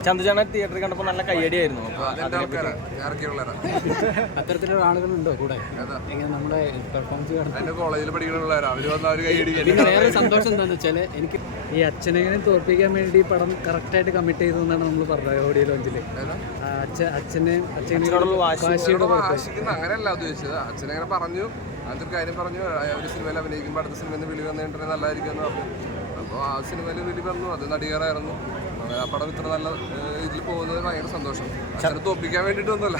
ചന്ദ്രചാണ തിയേറ്ററിൽ കണ്ടപ്പോൾ നല്ല കയ്യടിയായിരുന്നു. അത്തരത്തിലുള്ള ആളുകളുണ്ടോ കൂടെ? എങ്ങനെ നമ്മുടെ പെർഫോമൻസ് വേറെ സന്തോഷം എന്താണെന്ന് വെച്ചാൽ എനിക്ക് ഈ അച്ഛനെങ്ങനെ തോൽപ്പിക്കാൻ വേണ്ടി ഈ പടം കറക്റ്റായിട്ട് കമ്മിറ്റ് ചെയ്തു എന്നാണ് നമ്മൾ പറഞ്ഞത് ഓഡിയോ ലോഞ്ചിൽ അച്ഛൻ അച്ഛനെ അങ്ങനെയല്ല ഉദ്ദേശിച്ചത്. അച്ഛനങ്ങനെ പറഞ്ഞു അങ്ങനത്തെ ഒരു കാര്യം പറഞ്ഞു ആ, ഒരു സിനിമയിൽ അഭിനയിക്കുമ്പോൾ അടുത്ത സിനിമയിൽ വിളി വന്നിട്ടുണ്ടെങ്കിൽ നല്ലതായിരിക്കും എന്ന് പറഞ്ഞു. അപ്പോൾ ആ സിനിമയിൽ വിളി വന്നു അത് നടികറായിരുന്നു ആ പടം ഇത്ര നല്ല ഇതിൽ പോകുന്നത് ഭയങ്കര സന്തോഷം. അച്ഛനെ തോപ്പിക്കാൻ വേണ്ടിയിട്ടൊന്നുമല്ല.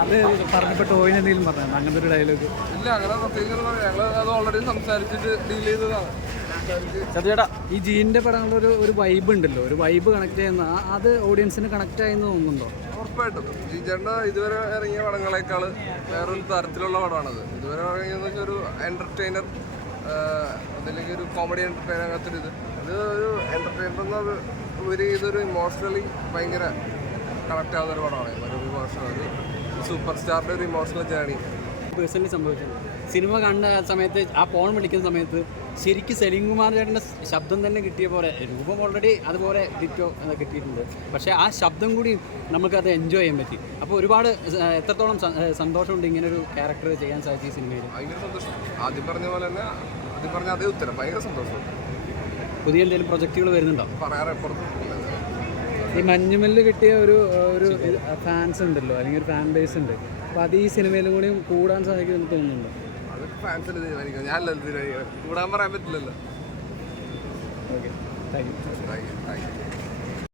അത് പറഞ്ഞപ്പോൾ ടോയിന് എന്തെങ്കിലും പറഞ്ഞു? അങ്ങനത്തെ ഒരു ഡയലോഗ് ഇല്ല അങ്ങനെ പ്രത്യേകിച്ച് പറയാം. ഞങ്ങൾ അത് ഓൾറെഡി സംസാരിച്ചിട്ട് ഡീൽ ചെയ്തതാണ്. ചന്ദ്രചേട്ടാ ഈ ജീന്റെ പടങ്ങളിലൊരു ഒരു വൈബ് ഉണ്ടല്ലോ. ഒരു വൈബ് കണക്ട് ചെയ്യുന്ന അത് ഓഡിയൻസിന് കണക്ട് ആയെന്ന് തോന്നുന്നുണ്ടോ? ഉറപ്പായിട്ടും. ജിജേണ്ട ഇതുവരെ ഇറങ്ങിയ പടങ്ങളെക്കാൾ വേറൊരു തരത്തിലുള്ള പടമാണത്. ഇതുവരെ ഇറങ്ങിയെന്ന് വെച്ചാൽ ഒരു എന്റർടൈനർ അതല്ലെങ്കിൽ ഒരു കോമഡി എന്റർടൈനർ അങ്ങനത്തെ ഒരു ഇത്. ഇത് ഒരു എന്റർടൈനർ ഒരു ഇതൊരു ഇമോഷണലി ഭയങ്കര കണക്ട് ആവുന്ന ഒരു പടമാണ്. ഒരു ഇമോഷണൽ ഒരു സൂപ്പർ സ്റ്റാറിന്റെ ഒരു ഇമോഷണൽ ജേണി പേഴ്സണലി സംഭവിച്ചത്. സിനിമ കണ്ട സമയത്ത് ആ ഫോൺ വിളിക്കുന്ന സമയത്ത് ശരിക്കും സലീം കുമാർ ചേട്ടന്റെ ശബ്ദം തന്നെ കിട്ടിയ പോലെ രൂപം ഓൾറെഡി അതുപോലെ കിട്ടോ കിട്ടിയിട്ടുണ്ട്. പക്ഷേ ആ ശബ്ദം കൂടി നമുക്കത് എൻജോയ് ചെയ്യാൻ പറ്റി. അപ്പോൾ ഒരുപാട് എത്രത്തോളം സന്തോഷമുണ്ട് ഇങ്ങനെ ഒരു ക്യാരക്ടർ ചെയ്യാൻ സാധിച്ചു ഈ സിനിമയിൽ ഭയങ്കര സന്തോഷം. ആദ്യം പറഞ്ഞ പോലെ തന്നെ ആദ്യം പറഞ്ഞ അതേ ഉത്തരം. ഭയങ്കര സന്തോഷം. പുതിയ എന്തെങ്കിലും പ്രൊജക്റ്റുകൾ വരുന്നുണ്ടോ? പറയാറ് ഈ മഞ്ഞുമല്ല് കിട്ടിയ ഒരു ഒരു ഫാൻസ് ഉണ്ടല്ലോ അല്ലെങ്കിൽ ഒരു ഫാൻ ബേസ് ഉണ്ട്. അപ്പോൾ അത് ഈ സിനിമയിലും കൂടി കൂടാൻ സാധിക്കുമെന്ന് തോന്നുന്നുണ്ടോ? ഫാൻസിന് തീരുമാനിക്കാം. ഞാനല്ല തീരുമാനിക്കാം കൂടാൻ പറയാൻ പറ്റില്ലല്ലോ. Okay thank you thank you thank you